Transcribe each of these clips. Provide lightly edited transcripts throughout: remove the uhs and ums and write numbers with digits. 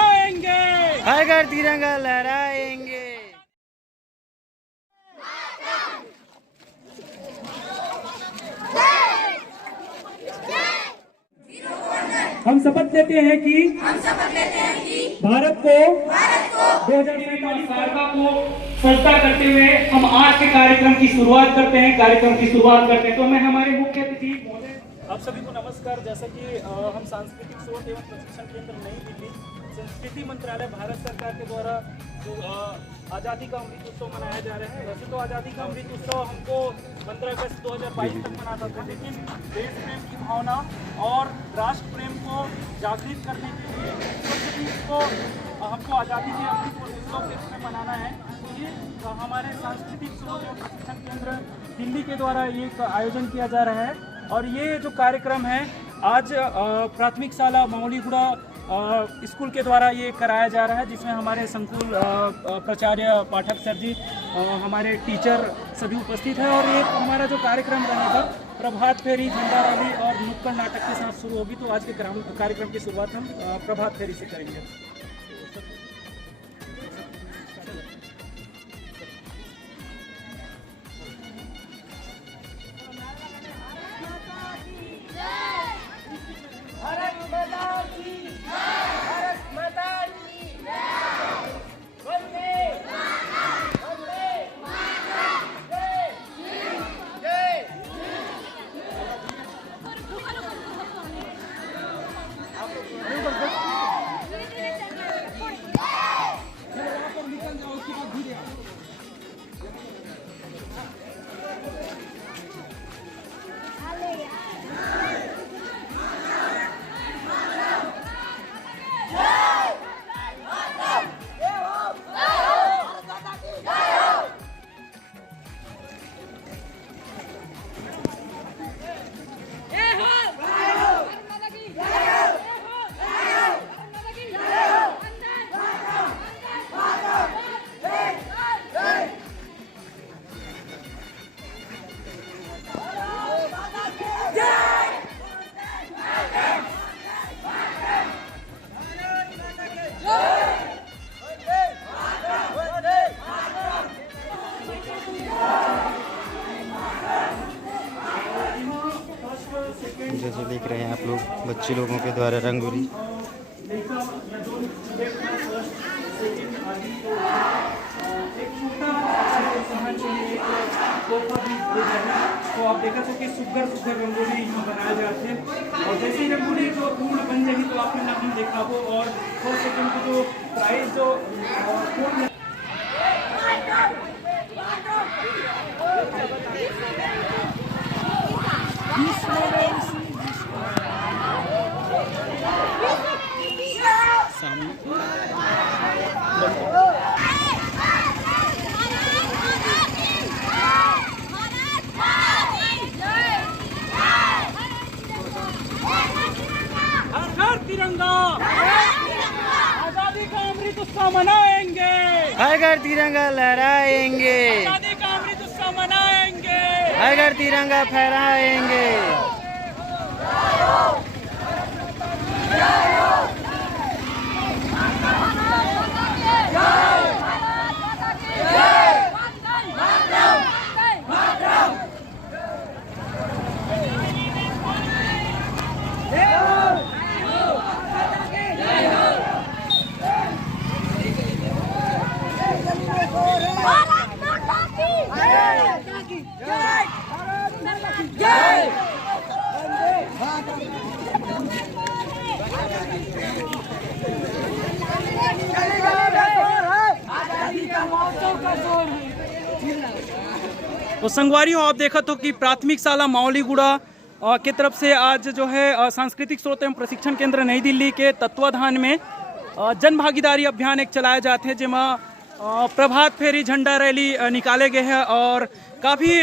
मनाएंगे, हर घर तिरंगा लहराएंगे। हम शपथ लेते हैं कि भारत को 2047 सालका को सजदा करते हुए हम आज के कार्यक्रम की शुरुआत करते हैं। तो मैं हमारे मुख्य अतिथि महोदय आप सभी को नमस्कार। जैसा कि हम सांस्कृतिक स्रोत एवं प्रशिक्षण केंद्र नई दिल्ली संस्कृति मंत्रालय भारत सरकार के द्वारा जो आज़ादी का अमृत उत्सव मनाया जा रहा है। वैसे तो आज़ादी का अमृत उत्सव हमको 15 अगस्त 2022 तक मनाता था, लेकिन देश प्रेम की भावना और राष्ट्र प्रेम को जागृत करने के लिए को हमको आज़ादी के अमृत उत्सव के रूप में मनाना है। ये हमारे सांस्कृतिक स्रोत एवं प्रशिक्षण केंद्र दिल्ली के द्वारा ये आयोजन किया जा रहा है। और ये जो कार्यक्रम है आज प्राथमिक शाला मावलीगुड़ा स्कूल के द्वारा ये कराया जा रहा है, जिसमें हमारे संकुल प्राचार्य पाठक सर जी, हमारे टीचर सभी उपस्थित हैं। और ये हमारा जो कार्यक्रम रहेगा प्रभात फेरी, झंडा रैली और नुक्कड़ नाटक के साथ शुरू होगी। तो आज के कार्यक्रम की शुरुआत हम प्रभात फेरी से करेंगे। जैसे देख रहे हैं आप लोग बच्चे लोगों के द्वारा रंगोली। तो आप देखा तो कि सुगर रंगोली बनाए जाते हैं। और जैसे ही रंगोली जो पूर्ण बन जाएगी तो आपने नाम देखा हो। और 4 सेकंड को जो प्राइस जो तिरंगा, आजादी का अमृत उत्सव मनाएंगे, हर घर तिरंगा लहराएंगे, आजादी का अमृत उत्सव मनाएंगे, हर घर तिरंगा फहराएंगे। तो संगवारियों आप देखा तो कि प्राथमिक शाला मावलीगुड़ा की तरफ से आज जो है सांस्कृतिक स्रोत एवं प्रशिक्षण केंद्र नई दिल्ली के तत्वाधान में जन भागीदारी अभियान एक चलाया जाते हैं, जिसमें प्रभात फेरी, झंडा रैली निकाले गए हैं। और काफ़ी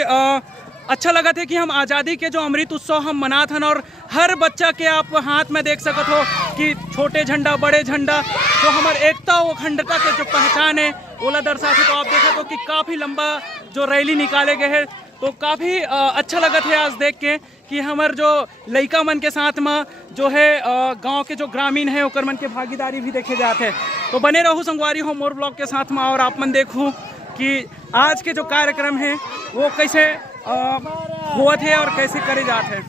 अच्छा लगा था कि हम आज़ादी के जो अमृत उत्सव हम मनात हन। और हर बच्चा के आप हाथ में देख सकते हो कि छोटे झंडा, बड़े झंडा, जो हमारे एकता व अखंडता के जो पहचान है ओला दर्शाते। तो आप देखा तो कि काफ़ी लंबा जो रैली निकाले गए हैं तो काफ़ी अच्छा लगा थे आज देख के कि हमार जो लड़का मन के साथ में जो है गांव के जो ग्रामीण है ओकर मन के भागीदारी भी देखे जाते हैं। तो बने रहूँ संगवारी हो मोर ब्लॉग के साथ में और आप मन देखूँ कि आज के जो कार्यक्रम है वो कैसे हुआ थे और कैसे करे जाते हैं।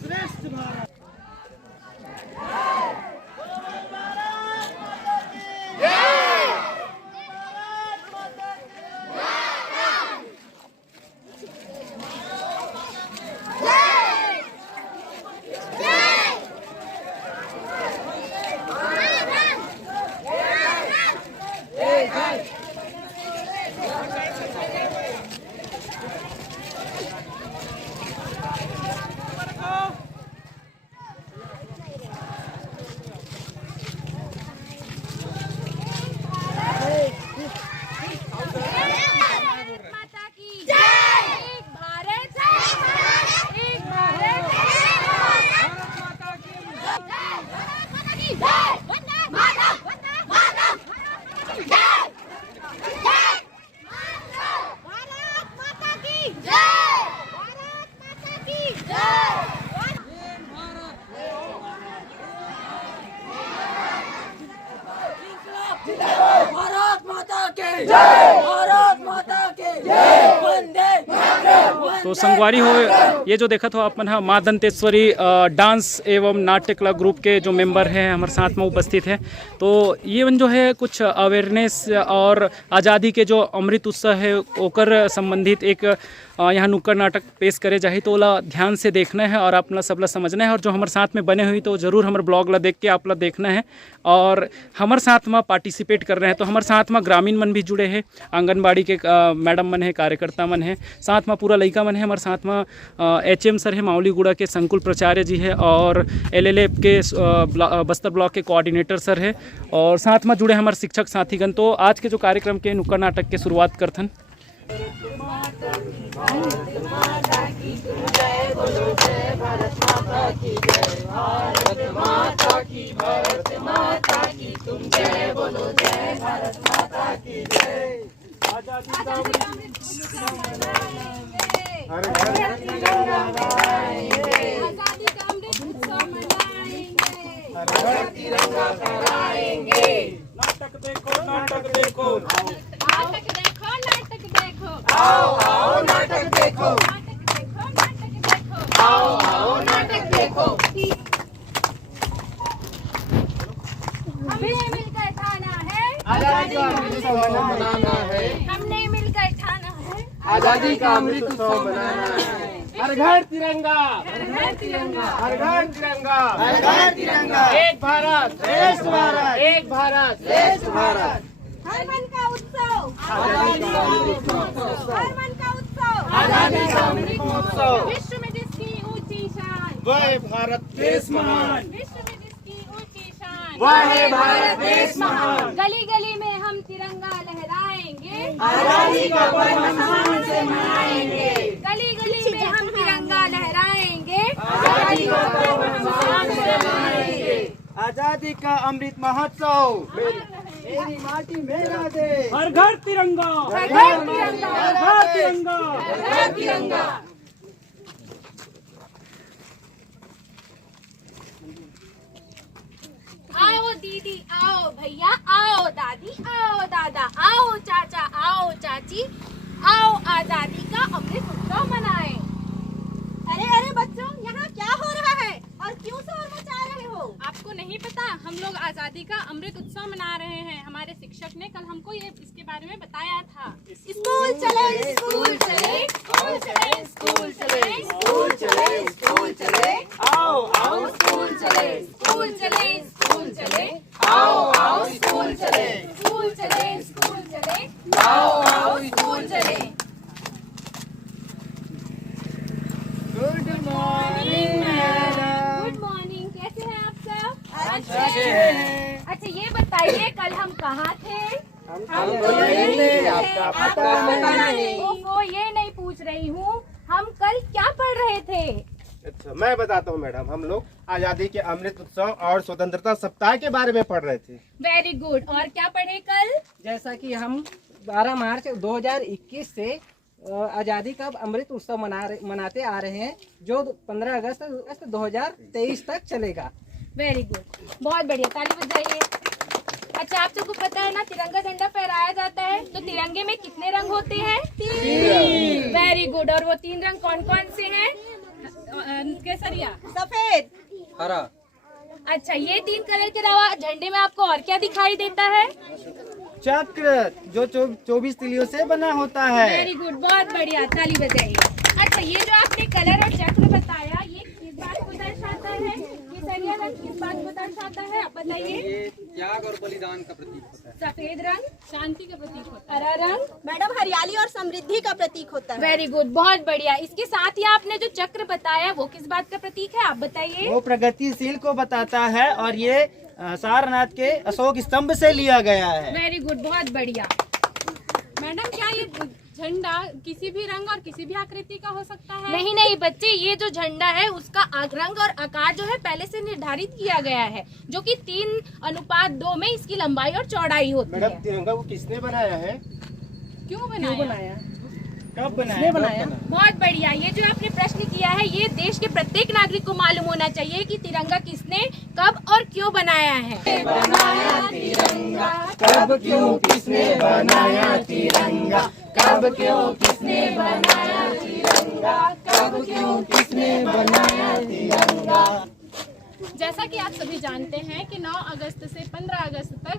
तो संगवारी हो ये जो देखा तो अपन हाँ माँ दंतेश्वरी डांस एवं नाट्य कला ग्रुप के जो मेंबर हैं हमारे साथ में उपस्थित है। तो ये जो है कुछ अवेयरनेस और आज़ादी के जो अमृत उत्सव है ओकर संबंधित एक यहाँ नुक्कड़ नाटक पेश करे जाही तो ओला ध्यान से देखना है और अपना सबला समझना है। और जो हमारे साथ में बने हुई तो ज़रूर हमारे ब्लॉग ला देख के आप ला देखना है और हमारे साथ में पार्टिसिपेट कर रहे हैं। तो हमारे साथ में ग्रामीण मन भी जुड़े हैं, आंगनबाड़ी के मैडम मन है, कार्यकर्ता मन है, साथ में पूरा लड़का मन है। हमारे साथ में HM सर है माउलीगुड़ा के, संकुल प्राचार्य जी है और LLF के बस्तर ब्लॉक के कोऑर्डिनेटर सर है और साथ में जुड़े हमारे शिक्षक साथीगण। तो आज के जो कार्यक्रम के नुक्कड़ नाटक के शुरुआत करथन। नाटक देखो, नाटक देखो, नाटक देखो, नाटक देखो, आओ आओ नाटक देखो, नाटक देखो, नाटक देखो, आओ आओ नाटक देखो। हमने मिलकर ठाना है आजादी का अमृत उत्सव मनाना है, हमने मिलकर ठाना है आजादी का अमृत उत्सव मनाना है। हर घर तिरंगा, हर घर तिरंगा, हर घर तिरंगा, हर घर तिरंगा, एक भारत श्रेष्ठ भारत, एक भारत श्रेष्ठ भारत। हर मन का उत्सव, आजादी का अमृत महोत्सव, हर मन का उत्सव, आजादी का अमृत महोत्सव। विश्व में जिसकी ऊंची शान, वह है भारत देश महान, विश्व में जिसकी ऊंची शान, वह है भारत देश महान। गली गली में हम तिरंगा लहराएंगे, आजादी का पर्व सम्मान से मनाएंगे, गली गली में हम तिरंगा लहराएंगे, आजादी का पर्व सम्मान से मनाएंगे। आजादी का अमृत महोत्सव, मेरी माटी मेरा देश, हर घर तिरंगा, हर घर तिरंगा, हर घर तिरंगा। हर घर तिरंगा। आओ दीदी, आओ भैया, आओ दादी, आओ दादा, आओ चाचा, आओ चाची, आओ आजादी का अमृत उत्सव मनाएं। अरे अरे बच्चों, यहाँ क्या हो रहा है और क्यों शोर मचा रहे हो? आपको नहीं पता, हम लोग आजादी का अमृत उत्सव मना रहे हैं। हमारे शिक्षक ने कल हमको ये इसके बारे में बताया था। स्कूल चले, स्कूल चले, स्कूल चले, स्कूल चले, स्कूल चले, स्कूल चले, आओ आओ स्कूल चले, स्कूल चले, स्कूल चले, आओ आओ स्कूल चले, स्कूल चले, स्कूल चले, आओ आओ स्कूल चले। Good morning madam. Good morning, कैसे हैं आप सब? अच्छे हैं। अच्छा ये बताइए कल हम कहाँ थे? हम तो यही थे, आपका पता नहीं। ओफो, ये नहीं पूछ रही हूँ, हम कल क्या पढ़ रहे थे? अच्छा मैं बताता हूँ मैडम, हम लोग आजादी के अमृत उत्सव और स्वतंत्रता सप्ताह के बारे में पढ़ रहे थे। Very good. और क्या पढ़े कल? जैसा कि हम 12 मार्च 2021 से आज़ादी का अमृत उत्सव मनाते आ रहे हैं, जो 15 अगस्त 2023 तक चलेगा। वेरी गुड, बहुत बढ़िया, ताली बजाइए। अच्छा, आप सबको पता है ना तिरंगा झंडा फहराया जाता है तो तिरंगे में कितने रंग होते हैं? 3। Very good. और वो 3 रंग कौन कौन से हैं? केसरिया, सफेद, हरा। अच्छा, ये 3 कलर के अलावा झंडे में आपको और क्या दिखाई देता है? चक्र, जो 24 तिलियों से बना होता है। वेरी गुड, बहुत बढ़िया, ताली बजाइए। अच्छा, ये जो आपने कलर और चक्र बताया, ये किस बात को दर्शाता है? केसरिया रंग किस बात को दर्शाता है, आप बताइए। त्याग और बलिदान का प्रतीक होता है। सफेद रंग शांति का प्रतीक होता है। हरा रंग मैडम हरियाली और समृद्धि का प्रतीक होता है। वेरी गुड, बहुत बढ़िया। इसके साथ ही आपने जो चक्र बताया वो किस बात का प्रतीक है, आप बताइए। वो प्रगतिशील को बताता है और ये सारनाथ के अशोक स्तंभ से लिया गया है। वेरी गुड, बहुत बढ़िया। मैडम, क्या ये झंडा किसी भी रंग और किसी भी आकृति का हो सकता है? नहीं नहीं बच्चे, ये जो झंडा है उसका रंग और आकार जो है पहले से निर्धारित किया गया है, जो कि 3:2 में इसकी लंबाई और चौड़ाई होती मैडम, है। तिरंगा को किसने बनाया है? क्यों बनाया? कब बनाया? बहुत बढ़िया। ये जो आपने प्रश्न किया है, ये देश के प्रत्येक नागरिक को मालूम होना चाहिए कि तिरंगा किसने, कब और क्यों बनाया है। बनाया तिरंगा, कब क्यों किसने बनाया तिरंगा, कब क्यों किसने बनाया तिरंगा, कब क्यों किसने बनाया तिरंगा। जैसा कि आप सभी जानते हैं कि 9 अगस्त से 15 अगस्त तक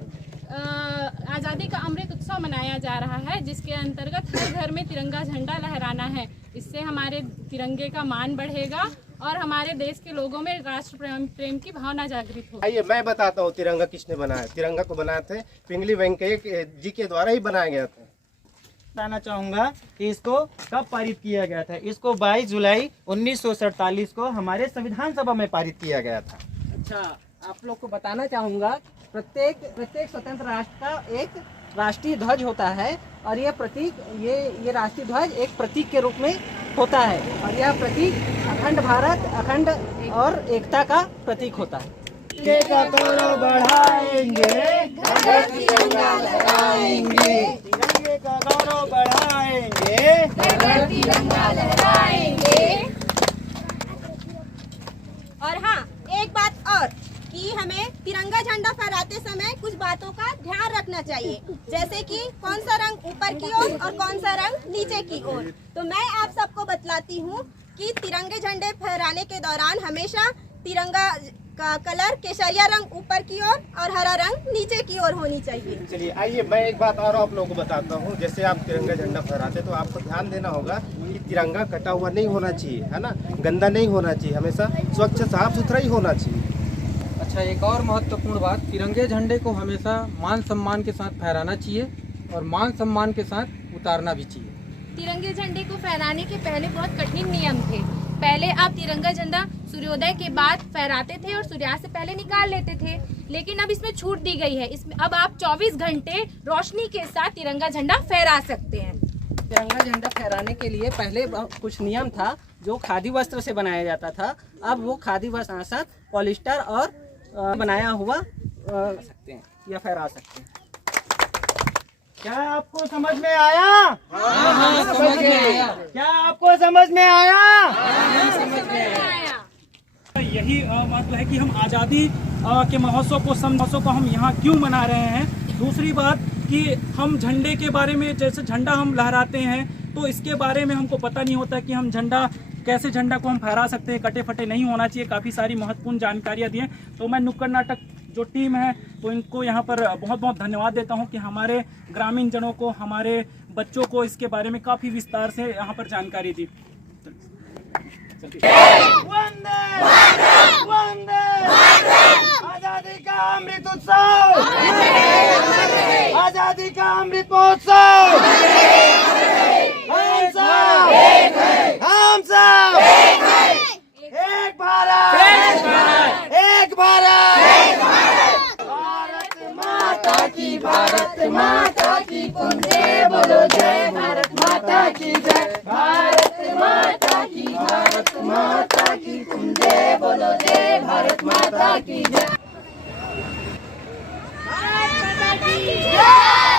आज़ादी का अमृत उत्सव मनाया जा रहा है, जिसके अंतर्गत हर घर में तिरंगा झंडा लहराना है। इससे हमारे तिरंगे का मान बढ़ेगा और हमारे देश के लोगों में राष्ट्र प्रेम की भावना जागृत होगी। आइए मैं बताता हूँ तिरंगा किसने बनाया। तिरंगा को बनाए थे पिंगली वेंकैया जी के द्वारा ही बनाया गया था। बताना चाहूँगा कि इसको कब पारित किया गया था। इसको 22 जुलाई 1947 को हमारे संविधान सभा में पारित किया गया था। अच्छा, आप लोग को बताना चाहूँगा, प्रत्येक स्वतंत्र राष्ट्र का एक राष्ट्रीय ध्वज होता है और ये प्रतीक, ये राष्ट्रीय ध्वज एक प्रतीक के रूप में होता है और यह प्रतीक अखंड भारत, अखंड और एकता का प्रतीक होता है। तिरंगे का गौरव बढ़ाएंगे, तिरंगा लहराएंगे, तिरंगे का गौरव बढ़ाएंगे, तिरंगा लहराएंगे। और हाँ, एक बात और कि हमें तिरंगा झंडा फहराते समय कुछ बातों का ध्यान रखना चाहिए, जैसे कि कौन सा रंग ऊपर की ओर और कौन सा रंग नीचे की ओर। तो मैं आप सबको बतलाती हूँ कि तिरंगे झंडे फहराने के दौरान हमेशा तिरंगा का कलर केसरिया रंग ऊपर की ओर और हरा रंग नीचे की ओर होनी चाहिए। चलिए आइए मैं एक बात और आप लोगों को बताता हूँ। जैसे आप तिरंगा झंडा फहराते तो आपको ध्यान देना होगा कि तिरंगा कटा हुआ नहीं होना चाहिए, है ना, गंदा नहीं होना चाहिए, हमेशा स्वच्छ साफ सुथरा ही होना चाहिए। अच्छा, एक और महत्वपूर्ण बात, तिरंगे झंडे को हमेशा मान सम्मान के साथ फहराना चाहिए और मान सम्मान के साथ उतारना भी चाहिए। तिरंगे झंडे को फहराने के पहले बहुत कठिन नियम थे। पहले आप तिरंगा झंडा सूर्योदय के बाद फहराते थे और सूर्यास्त से पहले निकाल लेते थे, लेकिन अब इसमें छूट दी गई है। इसमें अब आप 24 घंटे रोशनी के साथ तिरंगा झंडा फहरा सकते हैं। तिरंगा झंडा फहराने के लिए पहले कुछ नियम था, जो खादी वस्त्र से बनाया जाता था। अब वो खादी वस्त्र साथ पॉलिस्टर और बनाया हुआ सकते हैं या फहरा सकते हैं। क्या आपको समझ में आया? हाँ, समझ में आया। क्या आपको समझ में आया? समझ में आया। यही मतलब है कि हम आज़ादी के महोत्सव को हम यहाँ क्यों मना रहे हैं। दूसरी बात कि हम झंडे के बारे में, जैसे झंडा हम लहराते हैं तो इसके बारे में हमको पता नहीं होता कि हम कैसे झंडा को हम फहरा सकते हैं, कटे फटे नहीं होना चाहिए। काफ़ी सारी महत्वपूर्ण जानकारियाँ दी हैं। तो मैं नुक्कड़ नाटक जो टीम है तो इनको यहाँ पर बहुत बहुत धन्यवाद देता हूँ कि हमारे ग्रामीण जनों को, हमारे बच्चों को इसके बारे में काफ़ी विस्तार से यहाँ पर जानकारी दी। वंदे वंदे आजादी का अमृत उत्सव, आजादी का अमृत महोत्सव। हम सब एक भारत, एक भारत। भारत माता की, भारत माता की जय बोलो, जय भारत माता की जय। भारत माता की, भारत माता की जय बोलो, जय भारत माता की जय। भारत माता की जय,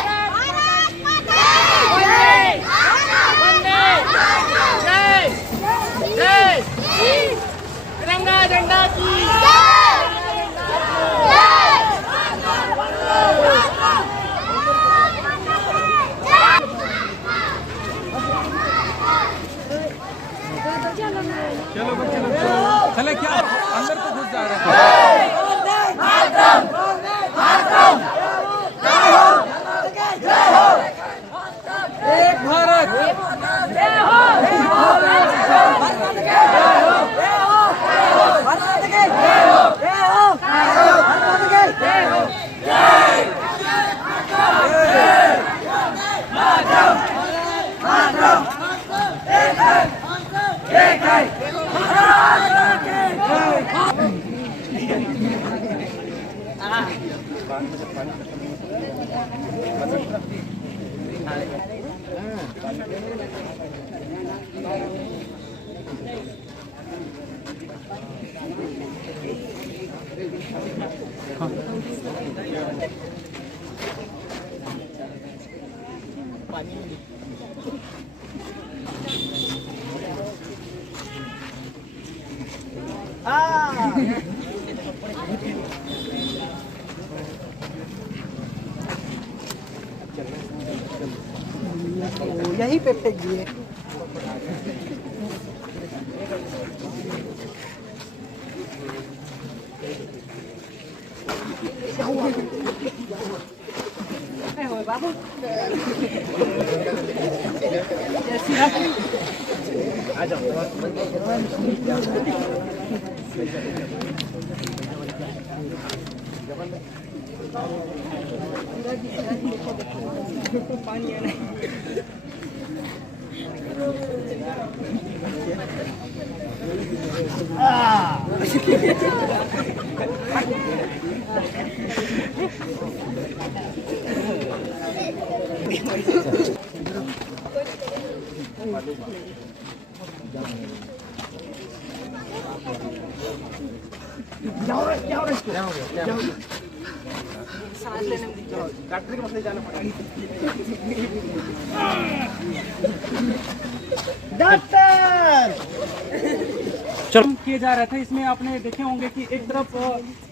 भारत माता की जय। वंदे यहीं पे फेंक दिए। बाबू पानी है डॉक्टर के पास जाना पड़ेगा। डॉक्टर चलो किए जा रहे थे। इसमें आपने देखे होंगे कि एक तरफ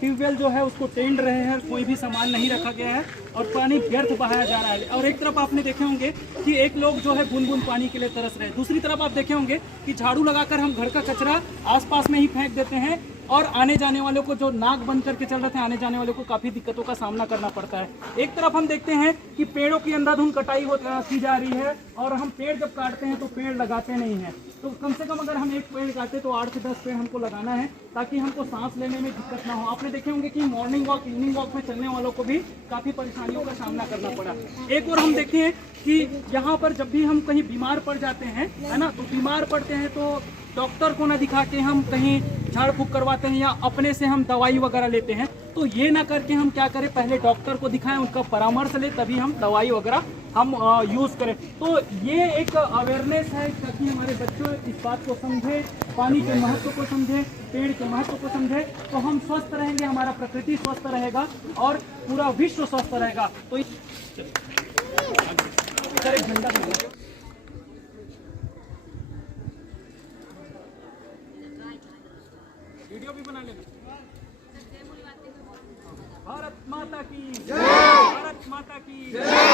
ट्यूबवेल जो है उसको टेंड रहे हैं, कोई भी सामान नहीं रखा गया है और पानी व्यर्थ बहाया जा रहा है। और एक तरफ आपने देखे होंगे कि एक लोग जो है बूंद बूंद पानी के लिए तरस रहे हैं। दूसरी तरफ आप देखे होंगे कि झाड़ू लगाकर हम घर का कचरा आसपास में ही फेंक देते हैं और आने जाने वालों को, जो नाक बंद करके चल रहे थे, आने जाने वालों को काफ़ी दिक्कतों का सामना करना पड़ता है। एक तरफ हम देखते हैं कि पेड़ों की अंधाधुंध कटाई की जा रही है और हम पेड़ जब काटते हैं तो पेड़ लगाते नहीं हैं। तो कम से कम अगर हम एक पेड़ काटे तो 8 से 10 पेड़ हमको लगाना है ताकि हमको सांस लेने में दिक्कत ना हो। आपने देखे होंगे कि मॉर्निंग वॉक, इवनिंग वॉक में चलने वालों को भी काफ़ी परेशानियों का सामना करना पड़ा। एक और हम देखते हैं कि यहाँ पर जब भी हम कहीं बीमार पड़ जाते हैं, है ना, तो बीमार पड़ते हैं तो डॉक्टर को ना दिखा के हम कहीं झाड़ फूक करवाते हैं या अपने से हम दवाई वगैरह लेते हैं। तो ये ना करके हम क्या करें, पहले डॉक्टर को दिखाएं, उनका परामर्श ले, तभी हम दवाई वगैरह हम यूज़ करें। तो ये एक अवेयरनेस है ताकि हमारे बच्चों इस बात को समझे, पानी के महत्व को समझे, पेड़ के महत्व को समझे, तो हम स्वस्थ रहेंगे, हमारा प्रकृति स्वस्थ रहेगा और पूरा विश्व स्वस्थ रहेगा। तो झंडा वीडियो भी बना लेंगे। भारत माता की जय, भारत माता की जय।